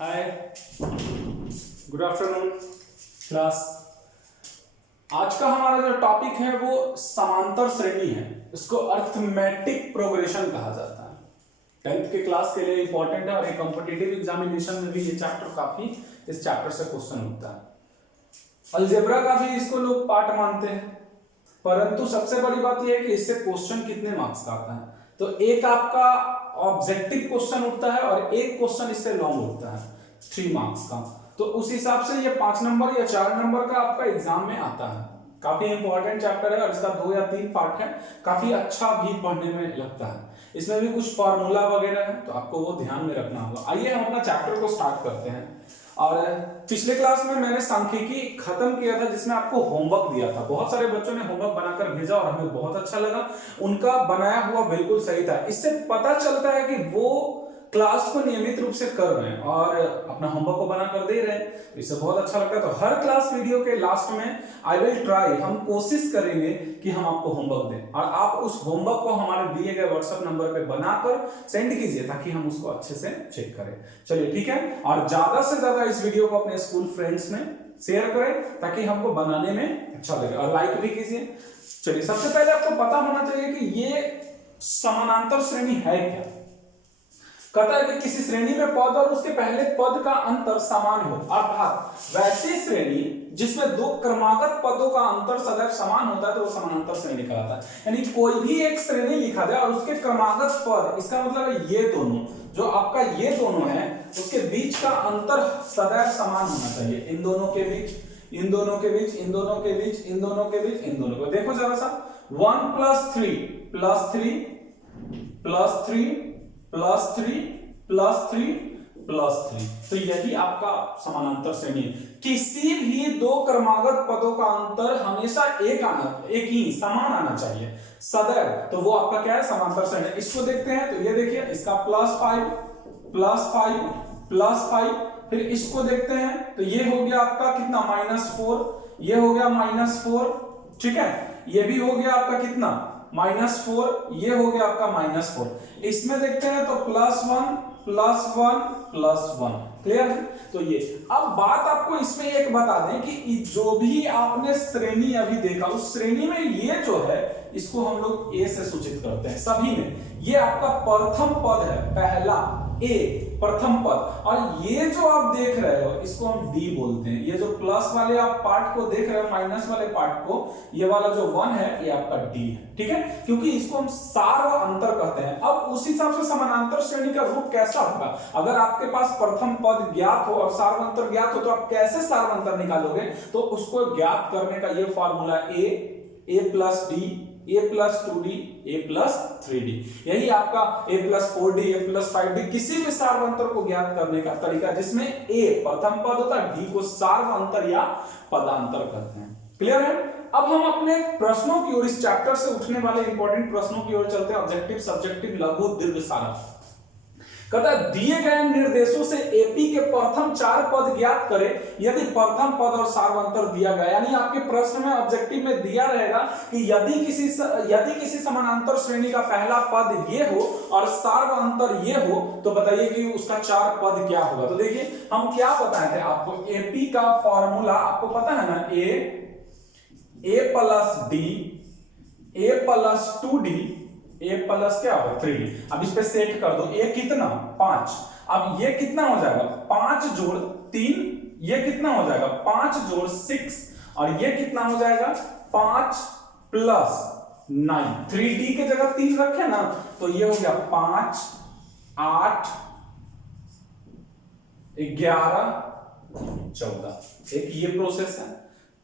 हाय, good afternoon class. आज का हमारा जो टॉपिक है वो समांतर श्रेणी है। इसको अर्थमेटिक प्रोग्रेशन कहा जाता है। 10th के क्लास के लिए इंपॉर्टेंट है और एक कॉम्पिटिटिव एग्जामिनेशन में भी ये चैप्टर काफी इस चैप्टर से क्वेश्चन होता है। अलजेब्रा का भी इसको लोग पार्ट मानते हैं, परंतु सबसे बड़ी बात यह है कि इससे क्वेश्चन कितने मार्क्स का आता है। तो एक आपका ऑब्जेक्टिव क्वेश्चन उठता है और एक क्वेश्चन इससे लॉन्ग उठता है 3 मार्क्स का। तो उस हिसाब से ये 5 नंबर या 4 नंबर का आपका एग्जाम में आता है। काफी इंपॉर्टेंट चैप्टर है और इसका 2 या 3 पार्ट है। काफी अच्छा भी पढ़ने में लगता है। इसमें भी कुछ फॉर्मूला वगैरह है, तो आपको वो ध्यान में रखना होगा। आइए हम अपना चैप्टर को स्टार्ट करते हैं। और पिछले क्लास में मैंने सांख्यिकी खत्म किया था, जिसमें आपको होमवर्क दिया था। बहुत सारे बच्चों ने होमवर्क बनाकर भेजा और हमें बहुत अच्छा लगा। उनका बनाया हुआ बिल्कुल सही था। इससे पता चलता है कि वो क्लास को नियमित रूप से कर रहे हैं और अपना होमवर्क को बनाकर दे रहे हैं। इससे बहुत अच्छा लगता है। तो हर क्लास वीडियो के लास्ट में आई विल ट्राई, हम कोशिश करेंगे कि हम आपको होमवर्क दें और आप उस होमवर्क को हमारे दिए गए व्हाट्सएप नंबर पे बनाकर सेंड कीजिए ताकि हम उसको अच्छे से चेक करें। चलिए ठीक है। और ज्यादा से ज्यादा इस वीडियो को अपने स्कूल फ्रेंड्स में शेयर करें ताकि हमको बनाने में अच्छा लगे, और लाइक भी कीजिए। चलिए, सबसे पहले आपको पता होना चाहिए कि ये समानांतर श्रेणी है क्या। कहता है कि किसी श्रेणी में पद और उसके पहले पद का अंतर समान हो, अर्थात वैसी श्रेणी जिसमें 2 क्रमागत पदों का अंतर सदैव समान होता है तो वो समानांतर श्रेणी कहलाता है। यानी कोई भी एक श्रेणी लिखा जाए और उसके क्रमागत पद, इसका मतलब है ये दोनों, जो आपका ये दोनों है उसके बीच का अंतर सदैव समान होना चाहिए। इन दोनों के बीच, इन दोनों के बीच, इन दोनों के बीच, इन दोनों के बीच, इन दोनों को देखो जरा सा। 1 + 3 + 3 + 3 +3 +3 +3, तो यही आपका समानांतर श्रेणी है। किसी भी 2 क्रमागत पदों का अंतर हमेशा एक ही समान आना चाहिए सदैव, तो वो आपका क्या है, समांतर श्रेणी। इसको देखते हैं तो ये देखिए, इसका +5 +5 +5। फिर इसको देखते हैं तो ये हो गया आपका कितना, -4, ये हो गया -4, ठीक है। ये भी हो गया आपका कितना, -4, ये हो गया आपका -4। इसमें देखते हैं तो +1 +1 +1, क्लियर है। तो ये अब बात आपको इसमें एक बता दें कि जो भी आपने श्रेणी अभी देखा, उस श्रेणी में ये जो है इसको हम लोग ए से सूचित करते हैं सभी में। ये आपका प्रथम पद है, पहला ए, प्रथम पद। और ये जो आप देख रहे हो इसको हम डी बोलते हैं। ये जो प्लस वाले आप पार्ट को देख रहे हो, माइनस वाले पार्ट को, ये वाला जो 1 है ये आपका डी है, ठीक है, क्योंकि इसको हम सार्व अंतर कहते हैं। अब उस हिसाब से समानांतर श्रेणी का रूप कैसा होगा। अगर आपके पास प्रथम पद ज्ञात हो और सार्व अंतर ज्ञात हो तो आप कैसे सार्व अंतर निकालोगे। तो उसको ज्ञात करने का ये formula a + d, a + 2d, a + 3d, यही आपका a + 4d, a + 5d, किसी भी सार्व अंतर को ज्ञात करने का तरीका, जिसमें a प्रथम पद होता है, d को सार्व अंतर या पदांतर कहते हैं। क्लियर है। अब हम अपने प्रश्नों की ओर, इस चैप्टर से उठने वाले इंपॉर्टेंट प्रश्नों की ओर चलते हैं। ऑब्जेक्टिव, सब्जेक्टिव, लघु, दीर्घ, सारा। कहता है दिए गए निर्देशों से एपी के प्रथम 4 पद ज्ञात करें यदि प्रथम पद और सार्वंतर दिया गया। यानी आपके प्रश्न में ऑब्जेक्टिव में दिया रहेगा कि यदि किसी समानांतर श्रेणी का पहला पद ये हो और सार्वंतर ये हो तो बताइए कि उसका 4 पद क्या होगा। तो देखिए हम क्या बताए थे आपको, एपी का फॉर्मूला आपको पता है ना, a + d, a + 2d, a + क्या होगा 3d। अब इस पे सेट कर दो, a कितना 5। अब ये कितना हो जाएगा 5 + 3, ये कितना हो जाएगा 5 + 6, और ये कितना हो जाएगा 5 + 9। 3d के जगह 3 रखे ना, तो ये हो गया 5 8 11 14। एक ये प्रोसेस है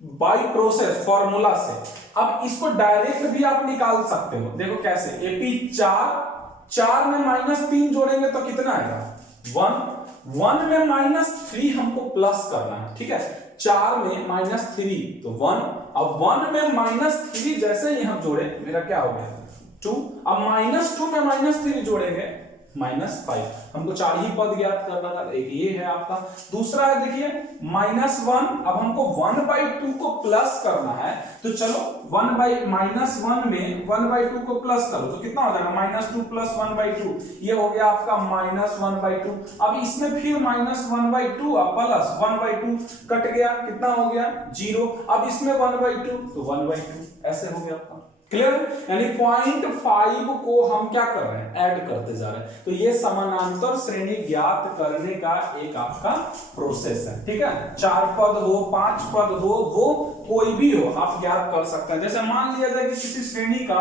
बाय प्रोसेस फॉर्मूला से। अब इसको डायरेक्ट भी आप निकाल सकते हो। देखो कैसे, एपी 4 में -3 जोड़ेंगे तो कितना आएगा 1 में -3 हमको प्लस करना है, ठीक है। 4 में -3 तो 1। अब 1 में -3 जैसे ही हम जोड़े, मेरा क्या हो गया 2। अब -2 में -3 जोड़ेंगे -5। हमको 4 ही पद ज्ञात करना था, एक ये है आपका। दूसरा है देखिए -1, अब हमको 1/2 को प्लस करना है, तो चलो -1 में 1/2 को प्लस करो तो कितना हो जाएगा, -2 + 1/2, ये हो गया आपका -1/2। अब इसमें फिर -1/2 अब प्लस 1/2 कट गया, कितना हो गया 0। अब इसमें 1/2 तो 1/2, ऐसे हो गया आपका। क्लियर? यानी 0.5 को हम क्या कर रहे हैं, ऐड करते जा रहे हैं। तो ये समानांतर श्रेणी ज्ञात करने का एक आपका प्रोसेस है। ठीक है, 4 पद हो 5 पद हो, वो कोई भी हो आप ज्ञात कर सकते हैं। जैसे मान लिया जाए कि किसी श्रेणी का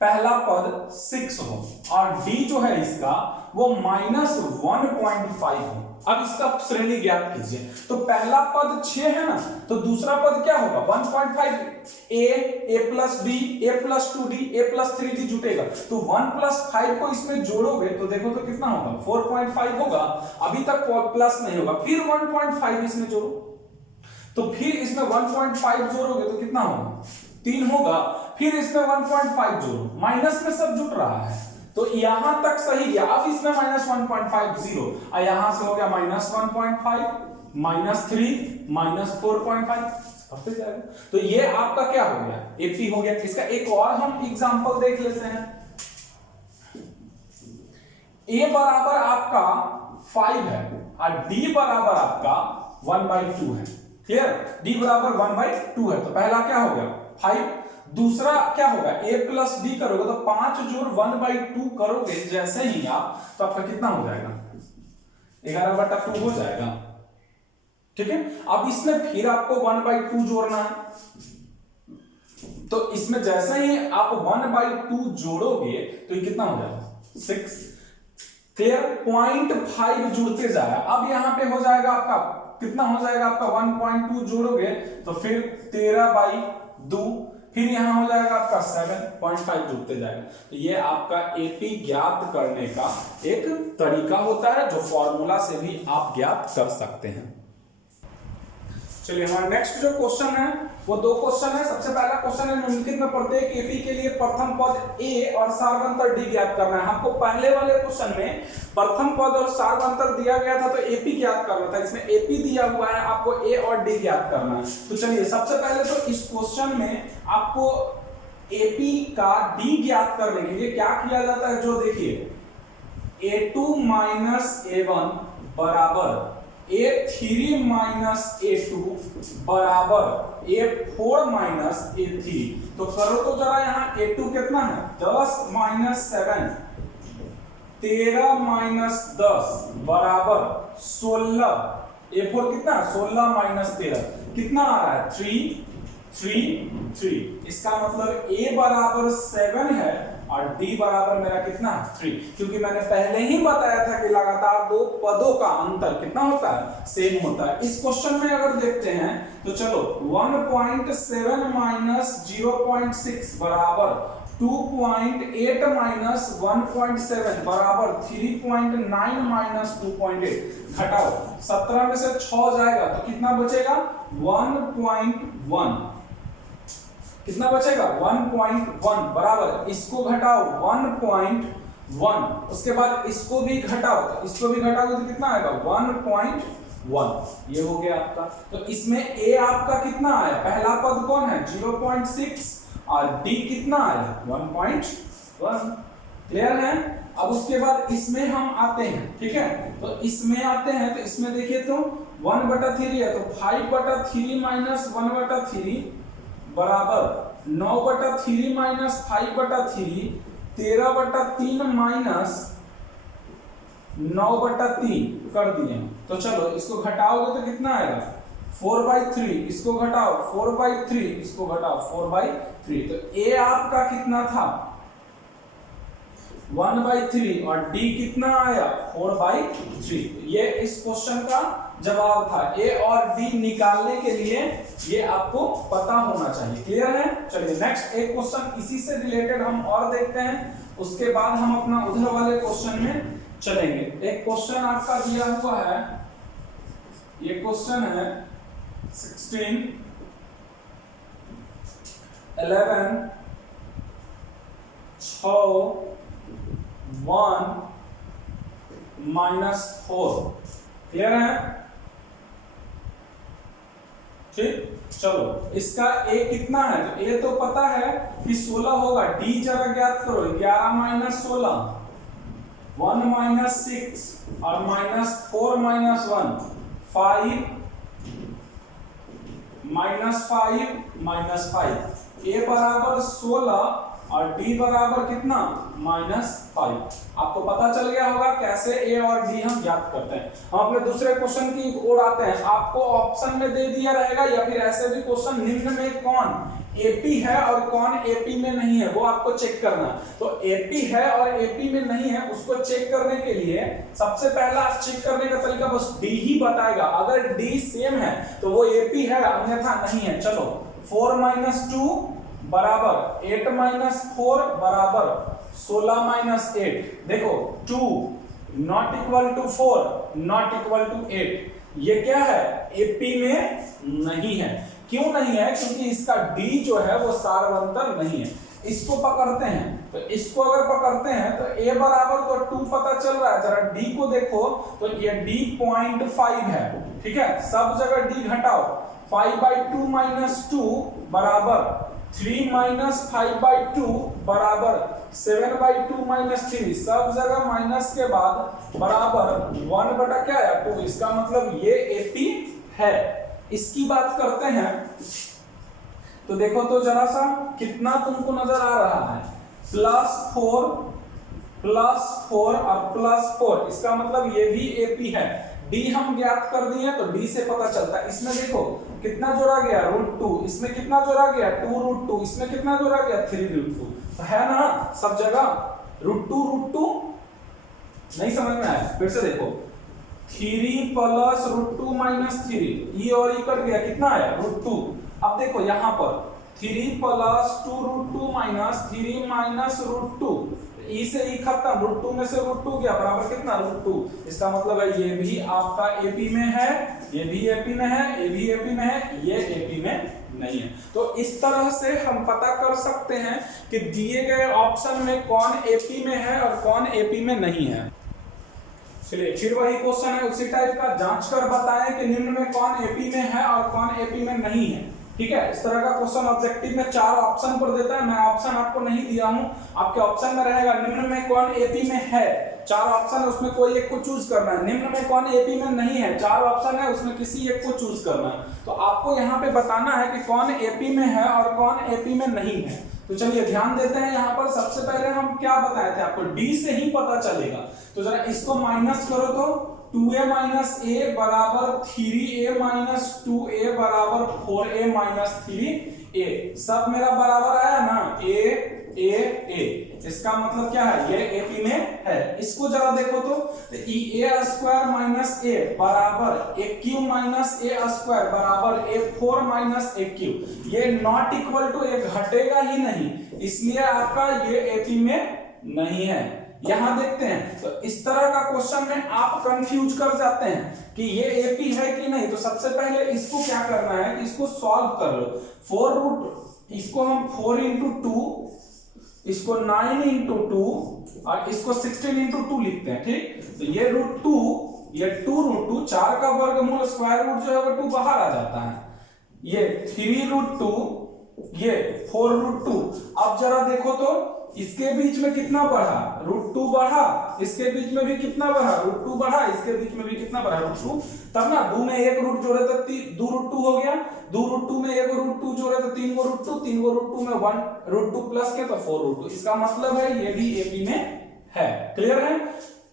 पहला पद 6 हो और d जो है इसका वो -1.5 हो। अब इसका श्रेणी ज्ञात कीजिए। तो पहला पद 6 है ना, तो दूसरा पद क्या होगा 1.5, a + b, a + 2d, a + 3d जुटेगा। तो 1 + 5 को इसमें जोड़ोगे तो देखो तो कितना होगा 4.5 होगा। अभी तक प्लस नहीं होगा, फिर 1.5 इसमें जोड़ो, तो फिर इसमें 1.5 जोड़ोगे तो कितना होगा 3 होगा। फिर इसमें 1.5 जोड़ो, माइनस में सब जुट रहा है, तो यहां तक सही गया। अब इसमें -1.5 0 और यहां से हो गया -1.5, -3, -4.5 सबसे जाएगा। तो ये आपका क्या हो गया, एपी हो गया। इसका एक और हम एग्जांपल देख लेते हैं। a बराबर आपका 5 है और d बराबर आपका 1/2 है। क्लियर? d बराबर 1/2 है, तो पहला क्या हो गया 5। दूसरा क्या होगा a + d करोगे तो 5 जोड़ 1/2 करोगे जैसे ही आप, तो आपका कितना हो जाएगा 11/2 हो जाएगा। ठीक है, अब इसमें फिर आपको 1/2 जोड़ना है, तो इसमें जैसे ही आप 1/2 जोड़ोगे तो ये कितना हो जाएगा 6। क्लियर? 0.5 जुड़ते जा रहा है। अब यहां पे हो जाएगा आपका कितना हो जाएगा आपका 1.2 जोड़ोगे तो फिर 13/2, फिर यहां हो जाएगा आपका 7.5 जुड़ते जाएगा। तो ये आपका एपी ज्ञात करने का एक तरीका होता है जो फॉर्मूला से भी आप ज्ञात कर सकते हैं। चलिए हमारा नेक्स्ट जो क्वेश्चन है वो 2 क्वेश्चन है। सबसे पहला क्वेश्चन है निम्नलिखित में प्रत्येक एपी के लिए प्रथम पद a और सार्वंतर d ज्ञात करना है। हमको पहले वाले क्वेश्चन में प्रथम पद और सार्वंतर दिया गया था तो एपी ज्ञात करना था, इसमें एपी दिया हुआ है, आपको a और d ज्ञात करना है। तो चलिए सबसे पहले तो इस क्वेश्चन में आपको एपी का d ज्ञात करने के लिए क्या किया जाता है, जो देखिए a2 - a1 बराबर a3 - a2 बराबर a4 - a3। तो करो तो जरा यहाँ a2 कितना है 10 - 7, 13 - 10 बराबर 16, a4 कितना 16 - 13 कितना आ रहा है 3, 3, 3। इसका मतलब a बराबर 7 है और d बराबर मेरा कितना 3, क्योंकि मैंने पहले ही बताया था कि लगातार 2 पदों का अंतर कितना होता है सेम होता है। इस क्वेश्चन में अगर देखते हैं तो चलो 1.7 - 0.6 बराबर 2.8 - 1.7 बराबर 3.9 - 2.8 घटाओ 17 में से 6 जाएगा तो कितना बचेगा 1.1, कितना बचेगा 1.1 बराबर इसको घटाओ 1.1, उसके बाद इसको भी घटाओ, तो इसको भी घटाओगे तो कितना आएगा 1.1। ये हो गया आपका। तो इसमें a आपका कितना आया, पहला पद कौन है 0.6 और d कितना आया 1.1। क्लियर है? अब उसके बाद इसमें हम आते हैं, ठीक है, तो इसमें आते हैं तो इसमें देखिए तो 1/3 है तो 5/3 - 1/3 बराबर 9/3 - 5/3 13/3 - 9/3 कर दिए। तो चलो इसको घटाओगे तो कितना आएगा 4/3, इसको घटाओ 4/3, इसको घटाओ 4/3। तो a आपका कितना था 1/3 और d कितना आया 4/3। ये इस क्वेश्चन का जवाब था। a और d निकालने के लिए ये आपको पता होना चाहिए। क्लियर है? चलिए नेक्स्ट एक क्वेश्चन इसी से रिलेटेड हम और देखते हैं, उसके बाद हम अपना उधर वाले क्वेश्चन में चलेंगे। एक क्वेश्चन आपका दिया हुआ है, ये क्वेश्चन है 16, 11, 6, 1 माइनस 4। क्लियर है? ठीक, चलो इसका a कितना है? तो a तो पता है कि 16 होगा। d जरा ज्ञात करो। 11 माइनस 16, 1 माइनस 6 और minus 4 minus 1, 5 minus 5 minus 5। a बराबर 16 और d बराबर कितना? माइनस 5। आपको पता चल गया होगा कैसे a और d हम ज्ञात करते हैं। हम अपने दूसरे क्वेश्चन की ओर आते हैं। आपको ऑप्शन में दे दिया रहेगा या फिर ऐसे भी क्वेश्चन, निम्न में कौन AP है और कौन AP में नहीं है वो आपको चेक करना। तो AP है और AP में नहीं है उसको चेक करने के लिए सबसे पहला चेक करने का तरीका बस D ही बताएगा। अगर D सेम है तो वो AP है, अन्यथा नहीं है। चलो 4 माइनस 2 बराबर 8 माइनस 4 बराबर 16 माइनस 8। देखो 2 not equal to 4 not equal to 8। ये क्या है? AP में नहीं है। क्यों नहीं है? क्योंकि इसका D जो है वो सार्वंतर नहीं है। इसको पकड़ते हैं, तो इसको अगर पकड़ते हैं तो A बराबर तो 2 पता चल रहा है। जरा D को देखो तो ये D 0.5 है। ठीक है, सब जगह D घटाओ। 5/2 माइनस 2 बराबर 3 माइनस 5/2 बराबर 7/2 माइनस 3। सब जगह माइनस के बाद बराबर 1 बटा क्या है? 2। इसका मतलब ये AP है। इसकी बात करते हैं तो देखो तो जरा सा कितना तुमको नजर आ रहा है? +4 +4 और +4। इसका मतलब ये भी AP है। D हम ज्ञात कर दिए तो D से पता चलता है। इसमें देखो कितना जोड़ा गया? √2। इसमें कितना जोड़ा गया? 2√2। इसमें कितना जोड़ा गया? 3√2। तो है ना सब जगह √2 नहीं समझ में आया? फिर से देखो 3 + √2 माइनस 3, ये और ये कट गया, कितना आया? √2। अब देखो यहाँ पर 3 + 2√2 माइनस 3 माइनस √2, ई से ई खत्म, √2 में से √2 गया बराबर कितना? √2। इसका मतलब है ये भी आपका AP में है, ये भी AP में है, ये भी AP में है, ये AP में नहीं है। तो इस तरह से हम पता कर सकते हैं कि दिए गए ऑप्शन में कौन AP में है और कौन AP में नहीं है। चलिए फिर वही क्वेश्चन है उसी टाइप का, जांच कर बताएं कि निम्न में कौन AP में है और कौन AP में नहीं है। ठीक है, इस तरह का क्वेश्चन ऑब्जेक्टिव में 4 ऑप्शन पर देता है। मैं ऑप्शन आपको नहीं दिया हूं, आपके ऑप्शन में रहेगा निम्न में कौन AP में है। 4 ऑप्शन है, उसमें कोई एक को चूज करना है। निम्न में कौन AP में नहीं है, 4 ऑप्शन है, उसमें किसी एक को चूज करना है। तो आपको यहाँ पे बताना है कि कौन AP में है और कौन AP में नहीं है। तो चलिए ध्यान देते हैं। यहाँ पर सबसे पहले हम क्या बताए थे आपको? D से ही पता चलेगा। तो जरा इसको माइनस करो तो 2a माइनस a बराबर 3a माइनस 2a बराबर 4a माइनस 3a। सब मेरा बराबर आया ना? a। इसका मतलब क्या है? ये AP में है। इसको जरा देखो तो a² माइनस a बराबर a³ माइनस a² बराबर a4 माइनस a³। ये नॉट इक्वल टू, ये घटेगा ही नहीं, इसलिए आपका ये AP में नहीं है। यहां देखते हैं तो इस तरह का क्वेश्चन में आप कंफ्यूज कर जाते हैं कि ये AP है कि नहीं। तो सबसे पहले इसको क्या करना है कि इसको सॉल्व कर लो। 4 इसको हम 4 × 2, इसको 9 × 2 और इसको 16 × 2 लिखते हैं। ठीक, तो ये √2, ये 2√2, 4 का वर्गमूल स्क्वायर रूट जो है वो 2 बाहर आ जाता है। ये 3√2, ये 4√2। अब जरा देखो तो इसके बीच में कितना बढ़ा? √2 बढ़ा, इसके बीच में भी कितना बढ़ा? √2 बढ़ा, इसके बीच में भी कितना बढ़ा? √2। तब ना 2 में 1 रूट जोड़े तो 2√2 हो गया, 2√2 में 1 √2 जोड़े तो 3 √2, 3 √2 में 1 √2 प्लस के तो 4√2। इसका मतलब है ये भी AP में है। क्लियर है?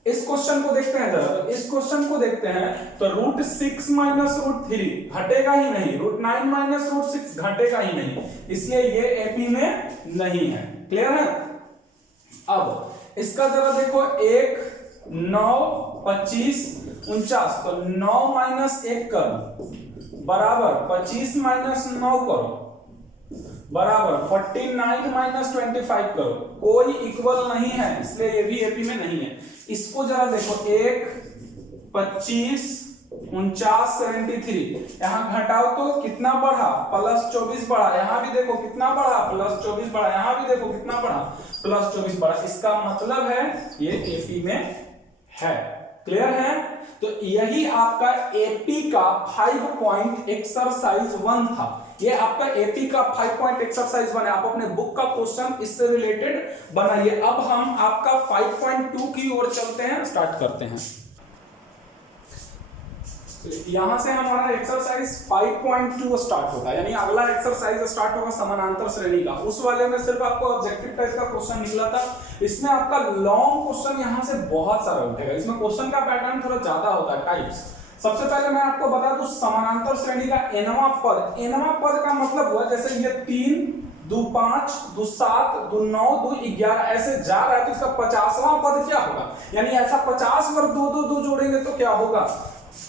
इस क्वेश्चन को देखते हैं जरा। तो इस क्वेश्चन को देखते हैं तो √6 माइनस √3 घटेगा ही नहीं, √9 माइनस √6 घटेगा ही नहीं, इसलिए ये AP में नहीं है। क्लियर है? अब इसका जरा देखो 1 9 25 49, तो 9 माइनस 1 करो बराबर 25 माइनस 9 करो बराबर 49 माइनस 25 करो, कोई इक्वल नहीं है, इसलिए ये भी AP में नहीं है। इसको जरा देखो 1 25 4973। यहाँ घटाओ तो कितना बढ़ा, +24 बढ़ा। यहाँ भी देखो कितना बढ़ा, +24 बढ़ा। यहाँ भी देखो कितना बढ़ा, +24 बढ़ा। इसका मतलब है ये एपी में है। क्लियर है? तो यही आपका एपी का 5 पॉइंट एक्सरसाइज 1 था। ये आपका एपी का 5 पॉइंट एक्सरसाइज 1 है। आप अपने बुक का क्वेश्चन इससे रिलेटेड बनाइए। अब हम आपका 5.2 की ओर चलते हैं, स्टार्ट करते हैं। यहां से हमारा एक्सरसाइज 5.2 स्टार्ट होगा, यानी अगला एक्सरसाइज स्टार्ट होगा समानांतर श्रेणी का। उस वाले में सिर्फ आपको ऑब्जेक्टिव टाइप का क्वेश्चन निकला था। इसमें आपका लॉन्ग क्वेश्चन यहां से बहुत सारा उठेगा। इसमें क्वेश्चन का पैटर्न थोड़ा ज्यादा होता है, टाइप्स। सबसे पहले मैं आपको बता दूं समानांतर श्रेणी का nवां पद। nवां पद का मतलब हुआ जैसे ये 3 2 5 2 7 2 9 2 11 ऐसे जा रहा है, तो इसका 50वां पद क्या होगा? यानी ऐसा 50 पर 2 2 2 जोड़ेंगे तो क्या होगा?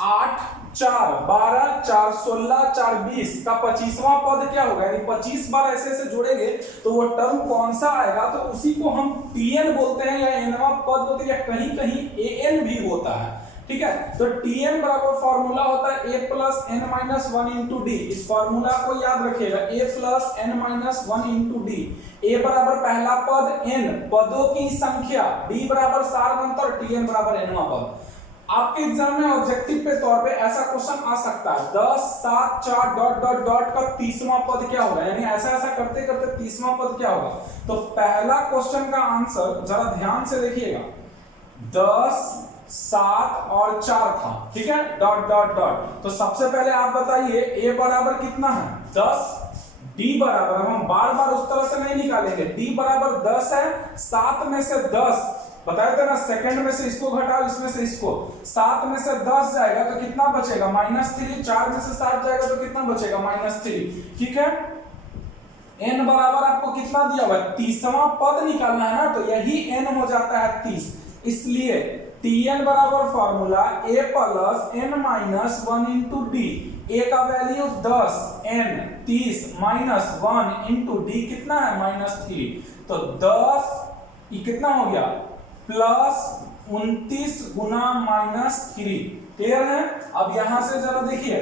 8 4 12 4 16 4 20 का 25वां पद क्या होगा? यानी 25 बार ऐसे ऐसे जोड़ेंगे तो वो टर्म कौन सा आएगा? तो उसी को हम tn बोलते हैं, या nवां पद बोलते हैं, या कहीं कहीं an भी होता है। ठीक है, तो tn बराबर फॉर्मूला होता है a plus n minus 1 into D. इस फॉर्मूला को याद रखिएगा, a plus n minus 1 into d. a बराबर पहला पद n पदों की संख्या, d बराबर सारवंतर, tn बराबर nवां पद। आपके एग्जाम में ऑब्जेक्टिव पे तौर पे ऐसा क्वेश्चन आ सकता है 10 7 4 डॉट डॉट डॉट का 30वां पद क्या होगा? यानी ऐसा ऐसा करते करते 30वां पद क्या होगा? तो पहला क्वेश्चन का आंसर जरा ध्यान से देखिएगा, 10 7 और 4 था। ठीक है, डॉट डॉट डॉट। तो सबसे पहले आप बताइए a बराबर कितना है? 10। d बराबर, हम बार बार उस तरह से नहीं निकालेंगे, d बराबर 10 है। 7 में से 10 बताए थे ना, सेकंड में से इसको घटाओ, इसमें से इसको, 7 में से 10 जाएगा तो कितना बचेगा? -3। 4 में से 7 जाएगा तो कितना बचेगा? -3। ठीक है, n बराबर आपको कितना दिया हुआ है? 30वां पद निकालना है ना, तो यही n हो जाता है 30। इसलिए tn बराबर formula a plus n minus 1 into d. a का value 10, n 30 minus 1 into D कितना है? -3। तो 10 ये कितना हो गया? प्लस 29 गुना -3। क्लियर है? अब यहां से जरा देखिए,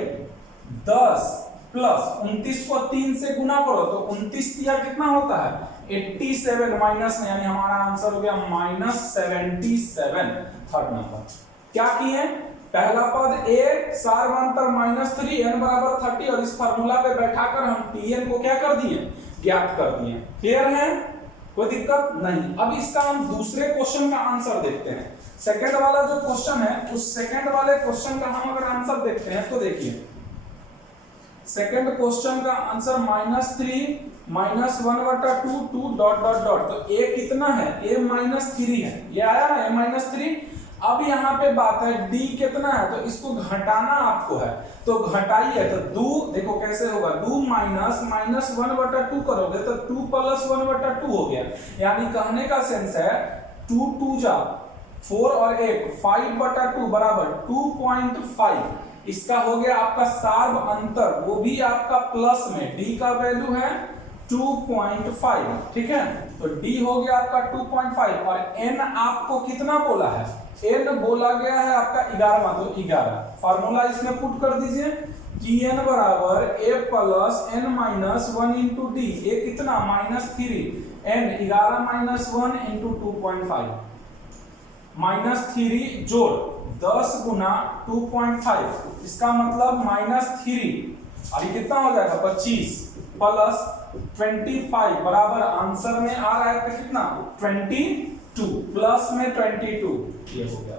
10 प्लस 29 को 3 से गुना करो तो 29 दिया कितना होता है? 87 माइनस में, यानी हमारा आंसर हो गया -77। थर्ड नंबर क्या किए? पहला पद a सारवंतर -3 n बराबर 30, और इस फार्मूला पे बैठाकर हम tn को क्या कर दिए? ज्ञात कर दिए। क्लियर है? कोई दिक्कत नहीं। अब इसका हम दूसरे क्वेश्चन का आंसर देखते हैं। सेकंड वाला जो क्वेश्चन है, उस सेकंड वाले क्वेश्चन का हम अगर आंसर देखते हैं तो देखिए, सेकंड क्वेश्चन का आंसर -3 -1/2 2 डॉट डॉट डॉट। तो a कितना है? a -3 है, ये आया ना, a -3। अब यहाँ पे बात है d कितना है, तो इसको घटाना आपको है, तो घटाइए। तो 2 देखो कैसे होगा, 2 माइनस -1/2 करोगे तो 2 प्लस 1/2 हो गया। यानी कहने का सेंस है 2 2 जा 4 और 1 5/2 बराबर 2.5। इसका हो गया आपका सार्व अंतर, वो भी आपका प्लस में, d का वैल्यू है 2.5। ठीक है, तो d हो गया आपका 2.5, और n आपको कितना बोला है? n बोला गया है आपका 11वां, तो 11। फार्मूला इसमें पुट कर दीजिए, tn बराबर a plus n minus 1 into d. a कितना? -3, n 11 माइनस 1 इंटू 2.5, -3 जोड़ 10 गुना 2.5, इसका मतलब -3, और ये कितना हो जाएगा? 25 प्लस 25 बराबर आंसर में आ रहा है कितना? 22, प्लस में 22, ये हो गया।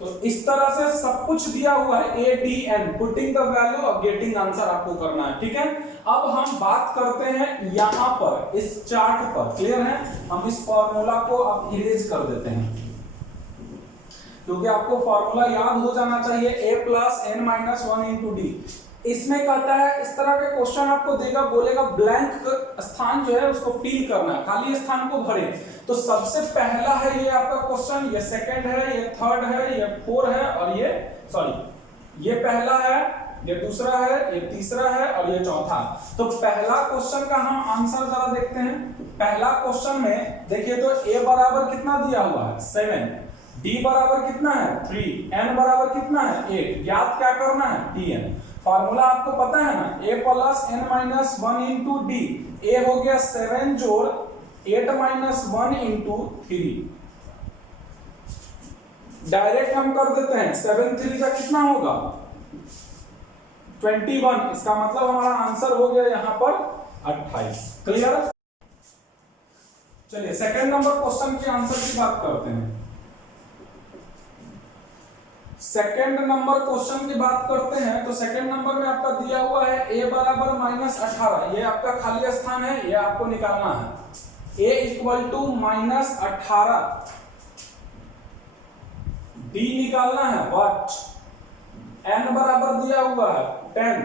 तो इस तरह से सब कुछ दिया हुआ है, a d n, putting the value और गेटिंग आंसर आपको करना है। ठीक है, अब हम बात करते हैं यहां पर इस चार्ट पर। क्लियर है? हम इस फॉर्मूला को अब इरेज कर देते हैं, क्योंकि आपको फॉर्मूला याद हो जाना चाहिए, a plus n minus 1 into D. इसमें कहता है, इस तरह के क्वेश्चन आपको देगा, बोलेगा ब्लैंक स्थान जो है उसको फिल करना है, खाली स्थान को भरे। तो सबसे पहला है ये आपका क्वेश्चन, ये सेकंड है, ये थर्ड है, ये फोर है, और ये पहला है, ये दूसरा है, ये तीसरा है, और ये चौथा। तो पहला क्वेश्चन का हम आंसर जरा देखते हैं। पहला क्वेश्चन में देखिए तो a बराबर कितना दिया हुआ है? 7, d बराबर कितना है 3, n बराबर कितना है 8, ज्ञात क्या करना है tn। फार्मूला आपको पता है ना, a plus n minus 1 into d. a हो गया 7 जोड़ 8 माइनस 1 इंटू 3। डायरेक्ट हम कर देते हैं, 7 3 का कितना होगा 21। इसका मतलब हमारा आंसर हो गया यहां पर 28। क्लियर। चलिए सेकंड नंबर क्वेश्चन के आंसर की बात करते हैं। सेकंड नंबर क्वेश्चन की बात करते हैं तो सेकंड नंबर में आपका दिया हुआ है a बराबर माइनस 18। ये आपका खाली स्थान है, ये आपको निकालना है। a equal to minus 18, d निकालना है व्हाट, n बराबर दिया हुआ है 10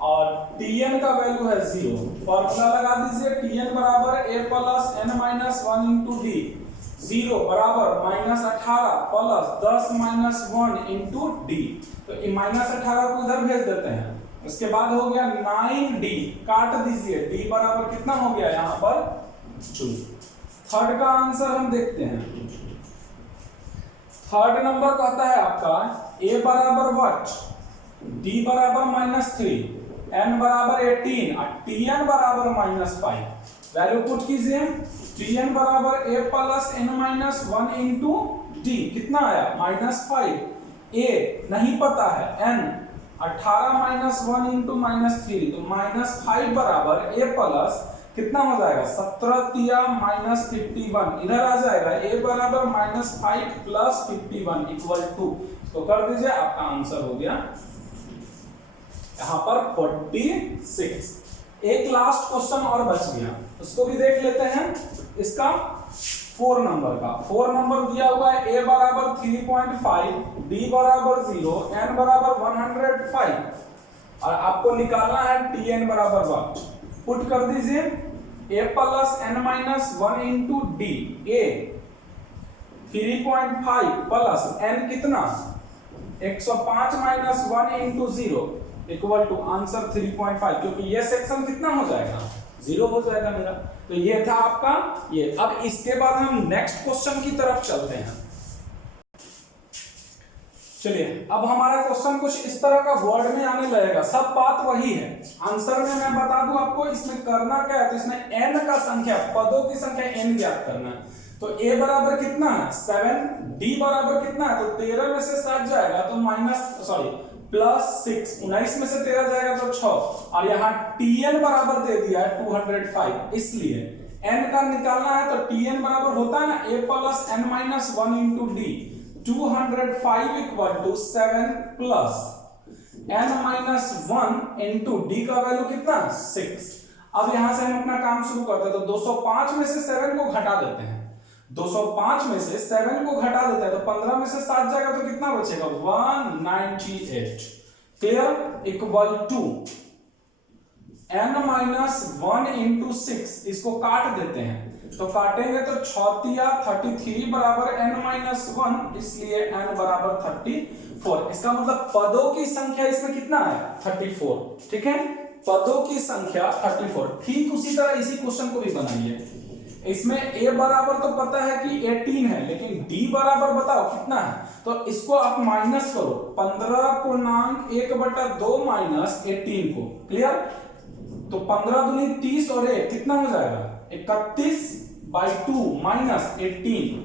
और tn का वैल्यू है 0। फॉर्मूला लगा दीजिए, tn बराबर a plus n minus 1 into D. 0 बराबर minus 18 plus 10 minus 1 into D. तो माइनस 18 को इधर भेज देते हैं। उसके बाद हो गया 9d, काट दीजिए, d बराबर कितना हो गया यहाँ पर 2। थर्ड का आंसर हम देखते हैं। थर्ड नंबर कहता है आपका a बराबर व्हाट, d बराबर माइनस 3, n बराबर 18 और tn बराबर माइनस 5। वैल्यू पुट कीजिए, tn बराबर a plus n minus 1 into D. कितना आया माइनस 5। a नहीं पता है, n 18 माइनस 1 इंटू माइनस 3, तो माइनस 5 बराबर a प्लस कितना हो जाएगा 17 तिया माइनस 51। इधर आ जाएगा a बराबर माइनस 5 प्लस 51 इक्वल टू, तो कर दीजिए, आपका आंसर हो गया यहाँ पर 46। एक लास्ट क्वेश्चन और बच गया, उसको भी देख लेते हैं। इसका 4 नंबर का 4 नंबर दिया हुआ है a बराबर 3.5, d बराबर 0, n बराबर 105 और आपको निकालना है tn बराबर व्हाट। पुट कर दीजिए, a plus n minus 1 into d. a 3.5 plus n कितना 105 minus 1 into 0 equal to answer 3.5, क्योंकि ये सेक्शन कितना हो जाएगा 0 हो जाएगा मेरा। तो ये था आपका ये। अब इसके बाद हम नेक्स्ट क्वेश्चन की तरफ चलते हैं। चलिए अब हमारा क्वेश्चन कुछ इस तरह का वर्ड में आने लगेगा, सब बात वही है। आंसर में मैं बता दूं आपको, इसमें करना क्या है, तो इसमें n का संख्या, पदों की संख्या n ज्ञात करना है। तो a बराबर कितना है 7, d बराबर कितना है, तो 13 में से 7 जाएगा तो प्लस 6, 19 में से 13 जाएगा तो 6, और यहाँ tn बराबर दे दिया है 205, इसलिए n का निकालना है। तो tn बराबर होता है ना a plus n minus 1 into d. 205 equal to 7 plus n minus 1 into d का वैल्यू कितना 6। अब यहां से हम अपना काम शुरू करते हैं। तो 205 में से 7 को घटा देते हैं, 205 में से 7 को घटा देते हैं तो 15 में से 7 जाएगा तो कितना बचेगा 198। Clear. Equal to n minus 1 into 6, इसको काट देते हैं तो काटेंगे तो 33 बराबर n माइनस 1, इसलिए n बराबर 34। इसका मतलब पदों की संख्या इसमें कितना है 34। ठीक है, पदों की संख्या 34। ठीक उसी तरह इसी क्वेश्चन को भी बनाइए। इसमें a बराबर तो पता है कि 18 है, लेकिन d बराबर बताओ कितना है, तो इसको आप माइनस करो 15.1/2 माइनस 18 को। क्लियर। तो 15 दूनी 30 और 1 कितना हो जाएगा 31/2 माइनस 18,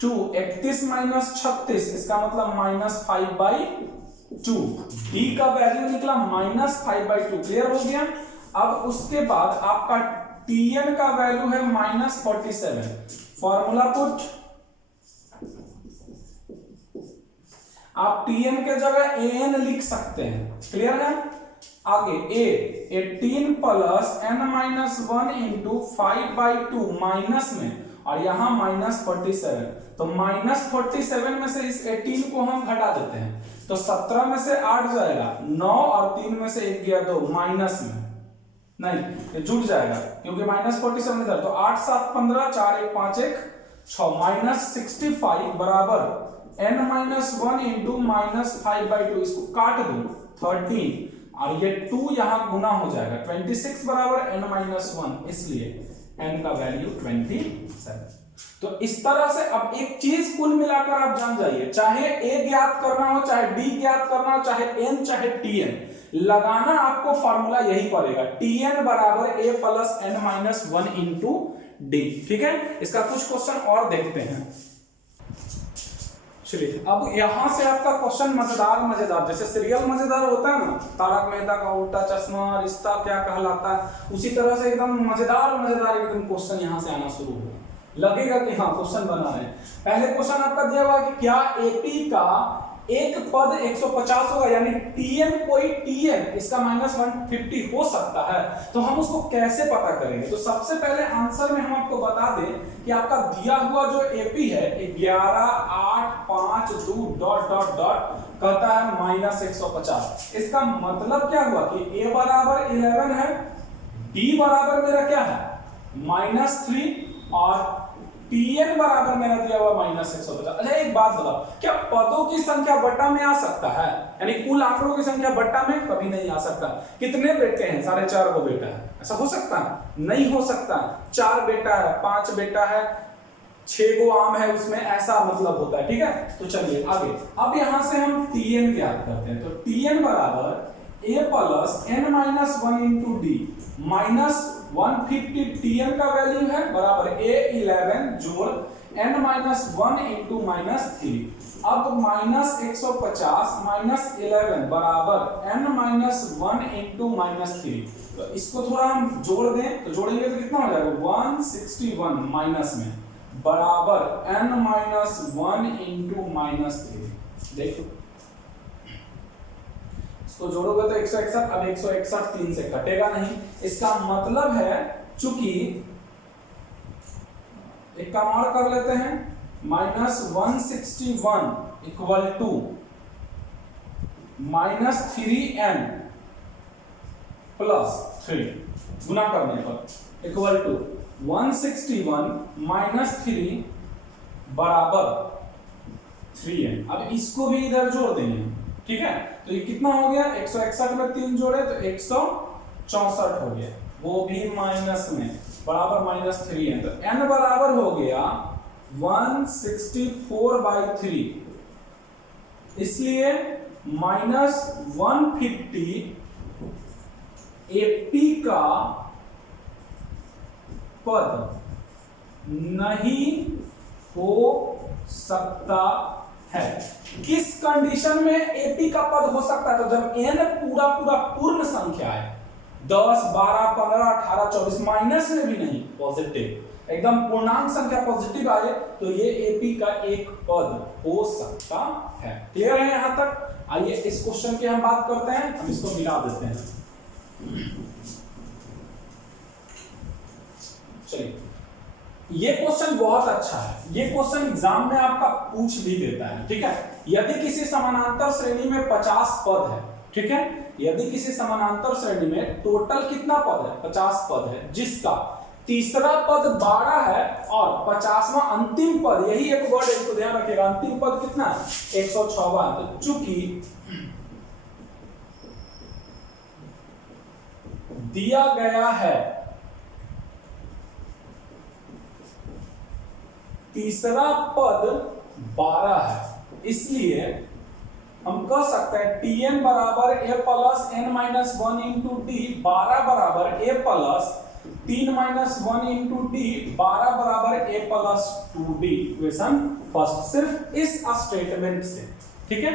31 माइनस 36, इसका मतलब माइनस 5/2। d का वैल्यू निकला माइनस 5/2। क्लियर हो गया। अब उसके बाद आपका tn का वैल्यू है माइनस 47। फॉर्मूला पुट, आप tn के जगह an लिख सकते हैं। क्लियर है। आगे a 18 plus n minus 1 into 5/2 minus में, और यहां माइनस 47, तो माइनस 47 में से इस 18 को हम घटा देते हैं तो 17 में से 8 जाएगा 9 और 3 में से 1 गया 2, माइनस में नहीं, ये जुट जाएगा क्योंकि माइनस 47 इधर, तो 8 7 15, 4 1 5 1 6, माइनस 65 बराबर n माइनस 1 इंटू माइनस 5/2, इसको काट दो 13 और ये 2 यहां गुना हो जाएगा 26 बराबर n माइनस 1, इसलिए n का वैल्यू 27। तो इस तरह से अब एक चीज कुल मिलाकर आप जान जाइए, चाहे ए ज्ञात करना हो, चाहे डी ज्ञात करना हो, चाहे एन चाहे टीएन, लगाना आपको फॉर्मूला यही पड़ेगा, टीएन बराबर A plus N minus one into D. ठीक है, इसका कुछ क्वेश्चन और देखते हैं। चलिए अब यहां से आपका क्वेश्चन मजेदार, जैसे सीरियल मजेदार होता है ना, तारक मेहता का उल्टा चश्मा, रिश्ता क्या कहलाता है, उसी तरह से एकदम मजेदार एकदम क्वेश्चन यहां से आना शुरू हो, लगेगा कि हाँ क्वेश्चन बना है। पहले क्वेश्चन आपका दिया हुआ कि क्या एपी का एक पद 150 होगा, यानी टीएन कोई टीएन इसका माइनस 150 हो सकता है, तो हम उसको कैसे पता करेंगे। तो सबसे पहले आंसर में हम आपको बता दें कि आपका दिया हुआ जो एपी है 11 8 5 2 डॉट डॉट डॉट कहता है माइनस 150। इसका मतलब क्या हुआ कि ए बराबर 11 है, डी बराबर मेरा क्या है -3 और Tn बराबर मेरा दिया हुआ माइनस 150। अच्छा एक बात बताओ, क्या पदों की संख्या बट्टा में आ सकता है, यानी कुल आंकड़ों की संख्या बट्टा में कभी नहीं आ सकता। कितने बेटे हैं, 4.5 बेटा है, ऐसा हो सकता है? नहीं हो सकता। 4 बेटा है, 5 बेटा है, 6 गो आम है उसमें, ऐसा मतलब होता है। ठीक है, तो चलिए आगे। अब यहां से हम Tn ज्ञात करते हैं, तो Tn बराबर a plus n minus 1 into D, minus 150 Tn का वैल्यू है बराबर a11 जोड़ n माइनस 1 इंटू -3। अब माइनस 150 माइनस 11 बराबर n माइनस 1 इंटू -3। तो इसको थोड़ा हम जोड़ दें, तो जोड़ेंगे तो कितना हो जाएगा 161 माइनस में बराबर n माइनस 1 इंटू -3। देखो तो जोड़ोगे तो 161, अब 161 3 से कटेगा नहीं, इसका मतलब है चूंकि एक काम और कर लेते हैं, minus 161 equal to minus 3n plus 3 गुना करने पर इक्वल टू 161 माइनस 3 बराबर 3n। अब इसको भी इधर जोड़ देंगे। ठीक है, तो ये कितना हो गया, 161 में 3 जोड़े तो 164 हो गया, वो भी माइनस में बराबर -3n। तो n बराबर हो गया 164/3, इसलिए -150 एपी का पद नहीं हो सकता है। किस कंडीशन में एपी का पद हो सकता है, तो जब n पूरा पूर्ण संख्या है, 10 12 15 18 24, माइनस में भी नहीं, पॉजिटिव एकदम पूर्णांक संख्या पॉजिटिव आए तो ये एपी का एक पद हो सकता है। क्लियर है यहां तक? आइए इस क्वेश्चन की हम बात करते हैं, हम इसको मिला देते हैं। चलिए ये क्वेश्चन बहुत अच्छा है, ये क्वेश्चन एग्जाम में आपका पूछ भी देता है। ठीक है, यदि किसी समानांतर श्रेणी में 50 पद है, ठीक है, यदि किसी समानांतर श्रेणी में टोटल कितना पद है, 50 पद है, जिसका तीसरा पद 12 है और 50वां अंतिम पद, यही एक वर्ड है, इसको ध्यान रखिएगा, अंतिम पद कितना है 106वां। तो चूंकि दिया गया है तीसरा पद 12 है, इसलिए हम कह सकते हैं Tn बराबर a plus n minus 1 into D, 12 बराबर a plus 3 minus 1 into D, 12 बराबर a plus 2d। Equation first सिर्फ इस स्टेटमेंट से, ठीक है,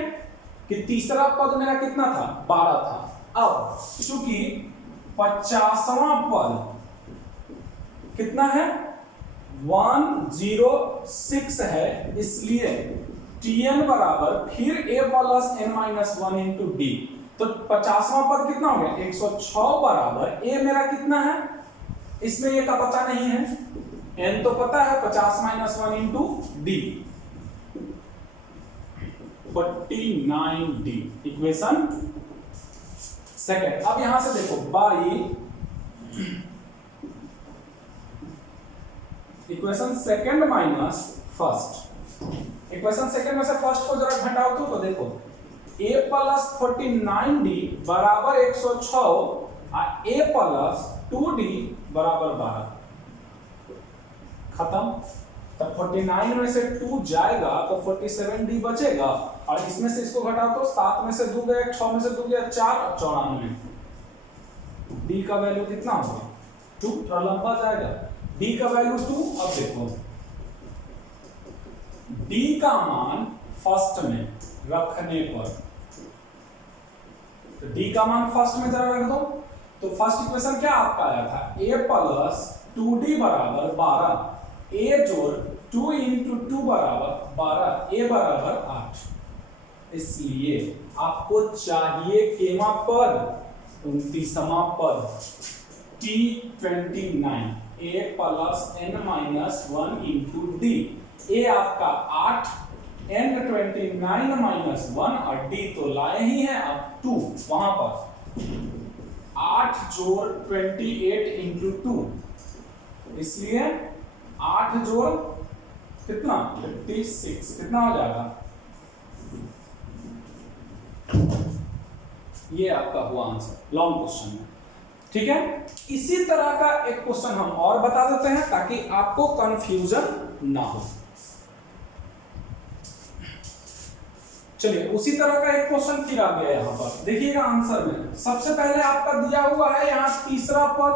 कि तीसरा पद मेरा कितना था 12 था। अब चूंकि 50वां पद कितना है 106 है, इसलिए Tn बराबर फिर a plus n minus 1 into D. तो 50वां पद कितना हो गया 106 बराबर a मेरा कितना है, इसमें ये का पता नहीं है, n तो पता है 50 minus 1 into D, 49d। Equation second. अब यहां से देखो by equation second minus first, equation second में से फर्स्ट को जरा घटाओ तो देखो a प्लस 49d बराबर 106 और a प्लस 2d बराबर 12। खत्म। तब 49 में से 2 जाएगा तो 47D बचेगा, और इसमें से इसको घटाओ तो 7 में से 2 गया, 6 में से 2 गया 4, और 94। D का वैल्यू कितना होगा 2, थोड़ा लंबा जाएगा। D का वैल्यू 2। अब देखो D का मान फर्स्ट में रखने पर, तो D का मान फर्स्ट में जरा रख दो, तो फर्स्ट इक्वेशन क्या आपका आया था, a प्लस 2D बराबर 12, a जोड़ 2 इंटू 2 बराबर 12, a बराबर 8। इसलिए आपको चाहिए केमा पद, 29वां पद T29, a plus n minus 1 into d. a आपका 8, n 29 माइनस 1, और d तो लाए ही है अब 2 वहां पर, 8 जोड़ 28 इंटू 2, इसलिए 8 जोड़ कितना 56, कितना हो जाएगा, ये आपका हुआ आंसर लॉन्ग क्वेश्चन में। ठीक है, इसी तरह का एक क्वेश्चन हम और बता देते हैं ताकि आपको कंफ्यूजन ना हो। चलिए उसी तरह का एक क्वेश्चन फिर आ गया यहां पर, देखिएगा आंसर में सबसे पहले आपका दिया हुआ है यहां तीसरा पद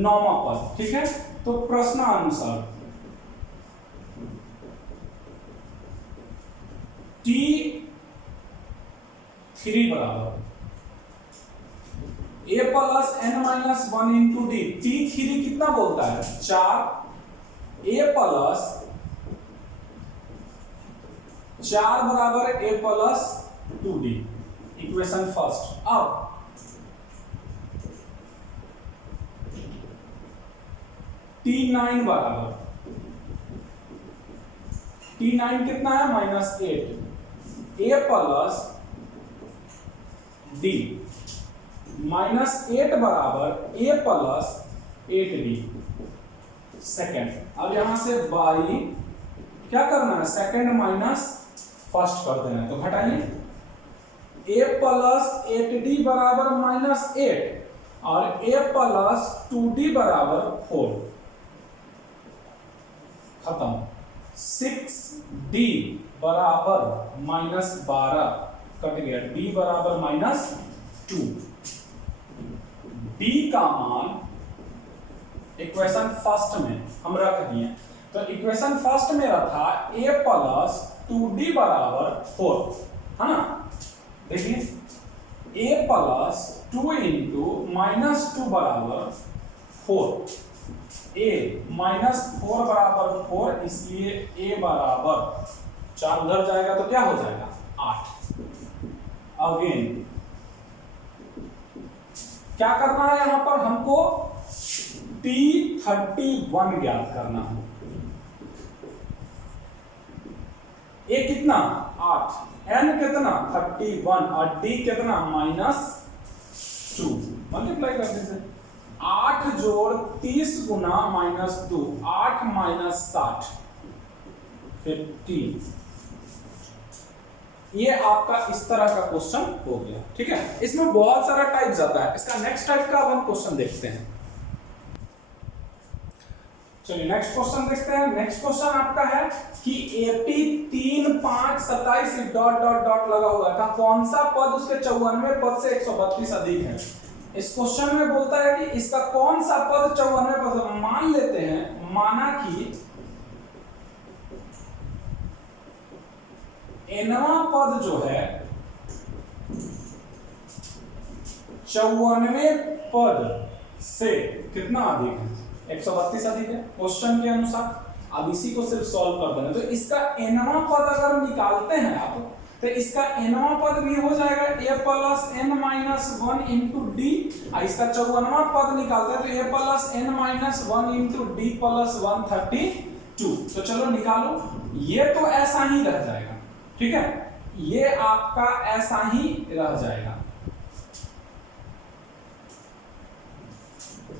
9वां पद। ठीक है, तो प्रश्नानुसार T3 बराबर a plus n minus 1 into D. T3 कितना बोलता है 4, a प्लस 4 बराबर a plus 2d, equation first. अब T9 बराबर, T9 कितना है -8, a प्लस d, -8 बराबर a प्लस 8d सेकेंड। अब यहां से बाई क्या करना है, सेकेंड माइनस फर्स्ट कर देना है, तो घटाइए a प्लस 8d बराबर -8 और a प्लस 2d बराबर 4, खत्म। 6d बराबर -12 कट गया, d बराबर -2। d का मान इक्वेशन फर्स्ट में हम रख दिए, तो इक्वेशन फर्स्ट में रखा a प्लस 2d बराबर 4, है ना। देखिए a प्लस 2 इंटू -2 बराबर 4, a -4 बराबर 4, इसलिए a बराबर 4 उधर जाएगा तो क्या हो जाएगा 8। अगेन क्या करना है यहां पर हमको T31 ज्ञात करना है। a कितना 8, n कितना 31 और d कितना -2, मल्टीप्लाई कर दीजिए। 8 जोड़ 30 गुना -2, 8 माइनस 60, 50। ये आपका इस तरह का क्वेश्चन हो गया। ठीक है, इसमें बहुत सारा टाइप आता है, इसका नेक्स्ट टाइप का हम क्वेश्चन देखते हैं। चलिए नेक्स्ट क्वेश्चन देखते हैं। नेक्स्ट क्वेश्चन आपका है कि 83 5 27 डॉट डॉट डॉट लगा हुआ था, कौन सा पद उसके 94 पद से 132 अधिक है। इस क्वेश्चन में बोलता है कि इसका कौन सा पद 94 पद, मान लेते हैं, माना कि nवां पद जो है 94 पद से कितना अधिक है, 132 अधिक है क्वेश्चन के अनुसार। अब इसी को सिर्फ सॉल्व कर देना, तो इसका nवां पद अगर निकालते हैं आप, तो इसका nवां पद भी हो जाएगा a plus n minus 1 into D, और इसका 54वां पद निकालते हैं तो a plus n minus 1 into D plus 132। तो चलो निकालो, ये तो ऐसा ही रह जाएगा। ठीक है, ये आपका ऐसा ही रह जाएगा,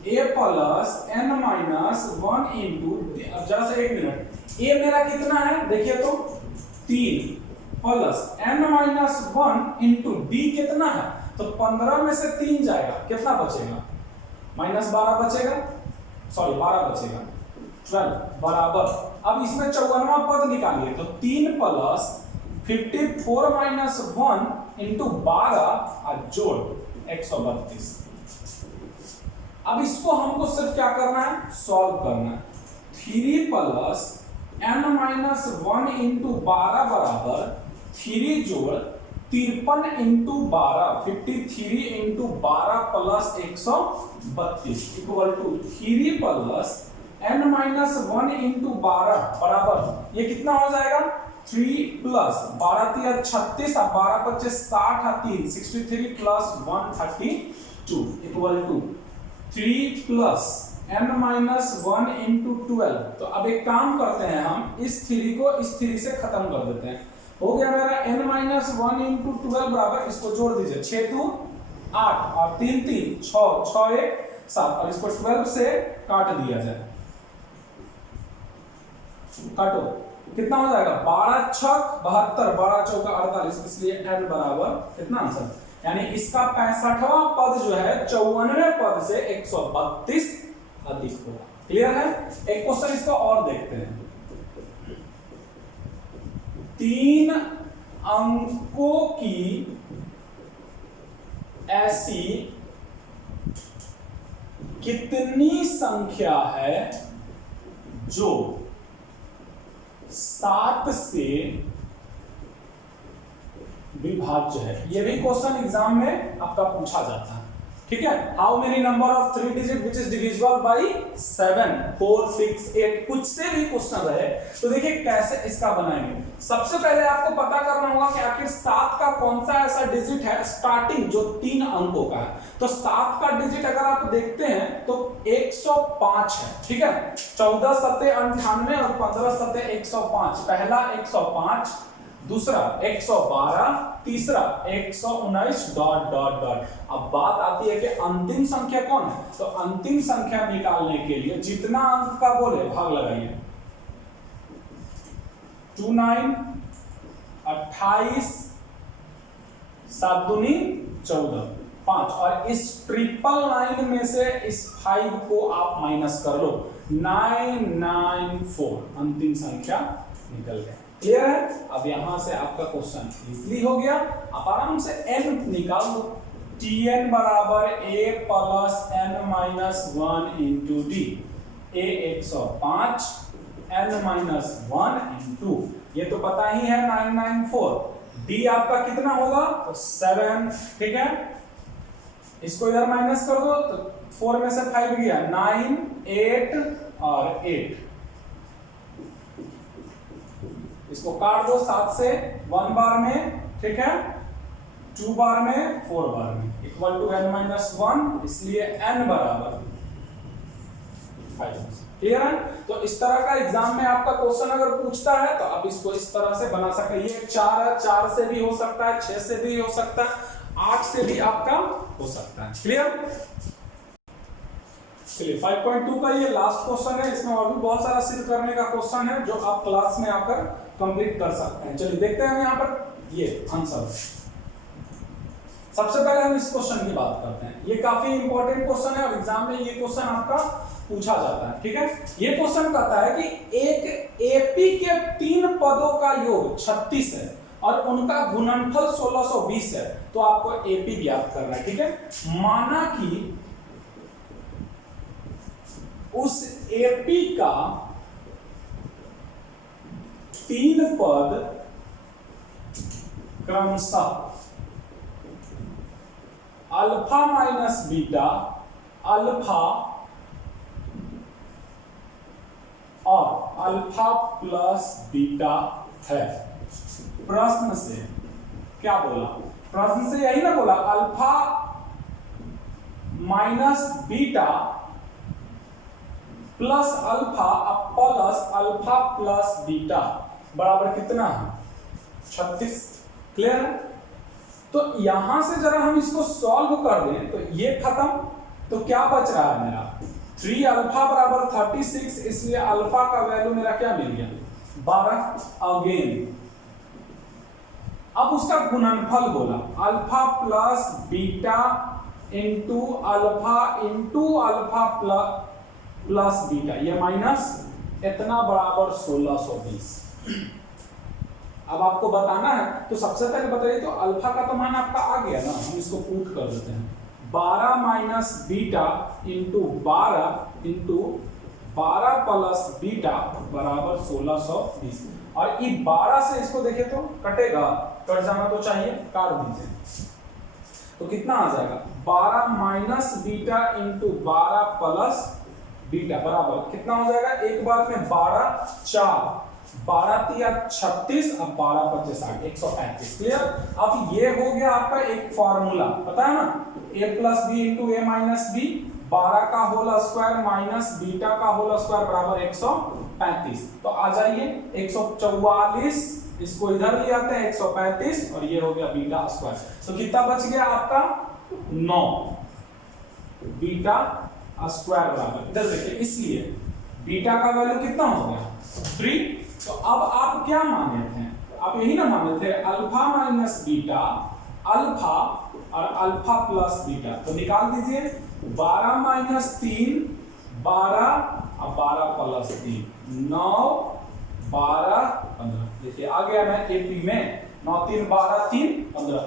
a plus n minus 1 into, अब जरा सा 1 मिनट, a मेरा कितना है देखिए तो 3 plus n minus 1 into D कितना है, तो 15 में से 3 जाएगा, कितना बचेगा -12 बचेगा, सॉरी 12 बचेगा। 12 बराबर, अब इसमें 54वां पद निकालिए तो 3 प्लस 54 माइनस 1 इंटू 12 और जोड़ 132। अब इसको हमको सिर्फ क्या करना है, सॉल्व करना है। 3 प्लस n माइनस 1 इंटू 12 बराबर 3 जोड़ 53 into 12, 53 into 12 plus 132 equal to 3 plus n minus 1 into 12 बराबर ये कितना हो जाएगा, 3 प्लस 12 3 36 और 12 25 60 और 3 63 plus 132 equal to 3 plus n minus 1 into 12। तो अब एक काम करते हैं, हम इस 3 को इस 3 से खत्म कर देते हैं। हो गया मेरा n माइनस 1 इंटू 12 बराबर, इसको जोड़ दीजिए 6 2 8 और 3 3 6 6 1 7 और इसको 12 से काट दिया जाए, काटो कितना हो जाएगा, 12 छक 72 12 चौका 48, इसलिए n बराबर कितना आंसर, यानी इसका 65वां पद जो है 54वें पद से 132 अधिक होगा। क्लियर है। एक क्वेश्चन इसका और देखते हैं। 3 अंकों की ऐसी कितनी संख्या है जो 7 से विभाज्य है। ये भी क्वेश्चन एग्जाम में आपका पूछा जाता है, ठीक है। How many number of 3 digit which is divisible by 7 4 6 8, कुछ से भी क्वेश्चन रहे तो देखिए कैसे इसका बनाएंगे। सबसे पहले आपको पता करना होगा कि आखिर 7 का कौन सा ऐसा डिजिट है स्टार्टिंग जो 3 अंकों का है। तो 7 का डिजिट अगर आप देखते हैं तो 105 है, ठीक है। 14 सत्ते 98 और 15 सत्ते 105, पहला 105, दूसरा 112, तीसरा 119 डॉट डॉट डॉट। अब बात आती है कि अंतिम संख्या कौन है, तो अंतिम संख्या निकालने के लिए जितना अंक का बोले भाग लगाइए। 29 28 7 दूनी 14 5, और इस 999 में से इस 5 को आप माइनस कर लो, 994 अंतिम संख्या निकल गया। क्लियर है। अब यहां से आपका क्वेश्चन इजीली हो गया, आप आराम से n निकाल दो। tn बराबर a plus n minus 1 into d, a 105 n minus 1 into ये तो पता ही है 994, d आपका कितना होगा तो 7, ठीक है। इसको इधर माइनस कर दो तो 4 में से 5 गया, 9 8 और 8, इसको काट दो 7 से, 1 बार में, ठीक है, 2 बार में, 4 बार में, इक्वल टू n माइनस 1, इसलिए n बराबर 5। क्लियर है। तो इस तरह का एग्जाम में आपका क्वेश्चन अगर पूछता है तो आप इसको इस तरह से बना सकते हैं। ये 4 है, 4 से भी हो सकता है, 6 से भी हो सकता है, 8 से भी आपका हो सकता है। क्लियर। चलिए 5.2 का ये लास्ट क्वेश्चन है, इसमें और भी बहुत सारा सिद्ध करने का क्वेश्चन है जो आप क्लास में आकर कंप्लीट कर सकते हैं। चलिए देखते हैं यहाँ पर ये आंसर। सबसे पहले हम इस क्वेश्चन की बात करते हैं। ये काफी इंपॉर्टेंट क्वेश्चन है और एग्जाम में ये क्वेश्चन आपका पूछा जाता है, ठीक है। ये क्वेश्चन कहता है कि एक एपी के 3 पदों का योग 36 है और उनका गुणनफल 1620 है, तो आपको एपी ज्ञात करना है, ठीक है। माना कि उस एपी का 3 पद क्रमशः अल्फा माइनस बीटा, अल्फा और अल्फा प्लस बीटा है। प्रश्न से क्या बोला, प्रश्न से यही ना बोला, alpha minus beta plus alpha plus alpha plus beta बराबर कितना है 36। क्लियर है। तो यहां से जरा हम इसको सॉल्व कर दें तो ये खत्म, तो क्या बच रहा है मेरा 3 अल्फा बराबर 36, इसलिए अल्फा का वैल्यू मेरा क्या मिल गया 12 अगेन। अब उसका गुणनफल बोला, alpha plus beta into alpha plus beta, ये माइनस इतना बराबर 1620। अब आपको बताना है तो सबसे पहले बताइए तो अल्फा का तो मान आपका आ गया ना, हम इसको पुट कर देते हैं 12 minus beta into 12 plus beta बराबर 1620। और ये 12 से इसको देखे तो कटेगा, कट जाना तो चाहिए, काट दीजिए तो कितना आ जाएगा 12 minus beta into 12 plus beta बराबर कितना हो जाएगा, एक बार में 12 4 12 तिया 36 अब 12 25 60 135। क्लियर। अब ये हो गया आपका एक फॉर्मूला, पता है ना, a plus B into A minus B, 12 का होल स्क्वायर माइनस बीटा का होल स्क्वायर बराबर 135। तो आ जाइए 144, इसको इधर ले आते हैं 135 और ये हो गया बीटा स्क्वायर। तो कितना बच गया आपका 9 बीटा स्क्वायर बराबर, इधर देखिए, इसलिए बीटा का वैल्यू कितना हो गया 3। तो अब आप क्या माने थे, आप यही ना माने थे अल्फा माइनस बीटा, अल्फा और अल्फा प्लस बीटा। तो निकाल दीजिए 12 माइनस 3 12 और 12 प्लस 3 9 12 15। देखिए आ गया ना एपी में 9 3 12 3 15।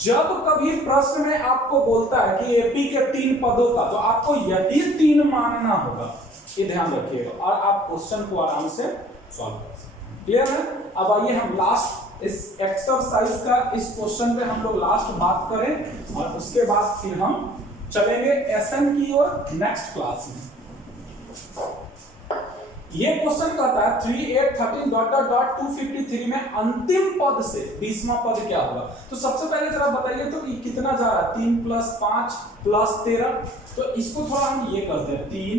जब कभी प्रश्न में आपको बोलता है कि एपी के 3 पदों का, तो आपको यदि 3 मानना होगा, ये ध्यान रखिएगा और आप क्वेश्चन को आराम से सॉल्व कर सकते हैं। क्लियर है। अब आइए हम लास्ट इस एक्सरसाइज का, इस क्वेश्चन पे हम लोग लास्ट बात करें और उसके बाद फिर हम चलेंगे एसएन की ओर नेक्स्ट क्लास में। ये क्वेश्चन कहता है 3 8 13 डॉट डॉट डॉट 253 में अंतिम पद से 20वां पद क्या होगा। तो सबसे पहले जरा बताइए तो ये कितना जा रहा है, 3 प्लस 5 प्लस 13। तो इसको थोड़ा हम ये करते हैं 3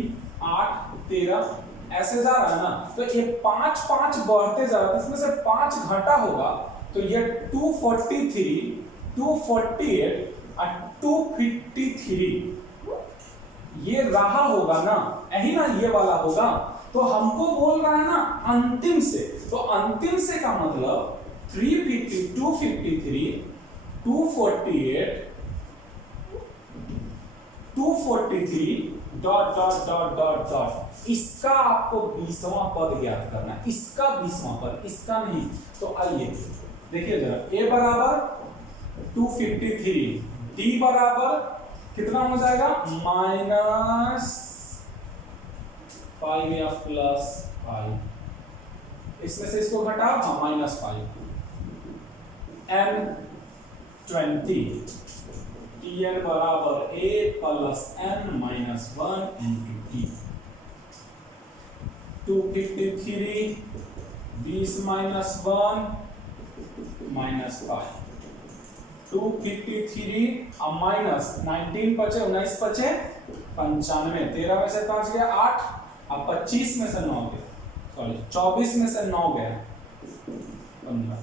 8 13 ऐसे जा रहा है ना, तो ये 5 5 बढ़ते जा रहा है, इसमें से 5 घटा होगा तो ये 243 248 और 253 ये रहा होगा ना, यही ना ये वाला होगा। तो हमको बोल रहा है ना अंतिम से, तो अंतिम से का मतलब 350 253 248 243 dot dot dot dot dot, इसका आपको 20वां पद ज्ञात करना है, इसका 20वां पद, इसका नहीं। तो आइए देखिए जरा, a बराबर 253, d बराबर कितना हो जाएगा -5 या +5, इसमें से इसको घटाओ, -5 n 20 tn बराबर a plus n minus 1 into t। 253 20 minus 1 -5 253 और माइनस 19 बचे 19 बचे 95, 13 में से 5 गया 8 और 25 में से 9 गया, सॉरी 24 में से 9 गया 15।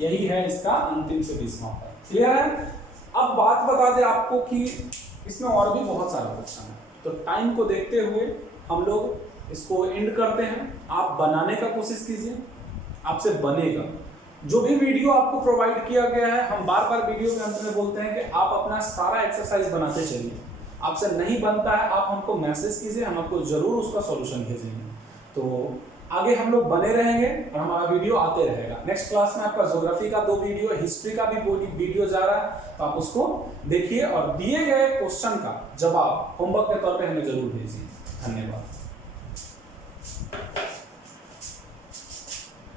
यही है इसका अंतिम से 20वां पद। क्लियर है। अब बात बता दे आपको कि इसमें और भी बहुत सारा क्वेश्चन है, तो टाइम को देखते हुए हम लोग इसको एंड करते हैं। आप बनाने का कोशिश कीजिए, आपसे बनेगा। जो भी वीडियो आपको प्रोवाइड किया गया है, हम बार बार वीडियो के अंत में बोलते हैं कि आप अपना सारा एक्सरसाइज बनाते चलिए। आपसे नहीं बनता है आप हमको मैसेज कीजिए, हम आपको जरूर उसका सॉल्यूशन भेजेंगे। तो आगे हम लोग बने रहेंगे और हमारा वीडियो आते रहेगा। नेक्स्ट क्लास में आपका ज्योग्राफी का 2 वीडियो, हिस्ट्री का भी वीडियो जा रहा है, तो आप उसको देखिए और दिए गए क्वेश्चन का जवाब होमवर्क के तौर पे हमें जरूर भेजिए। धन्यवाद।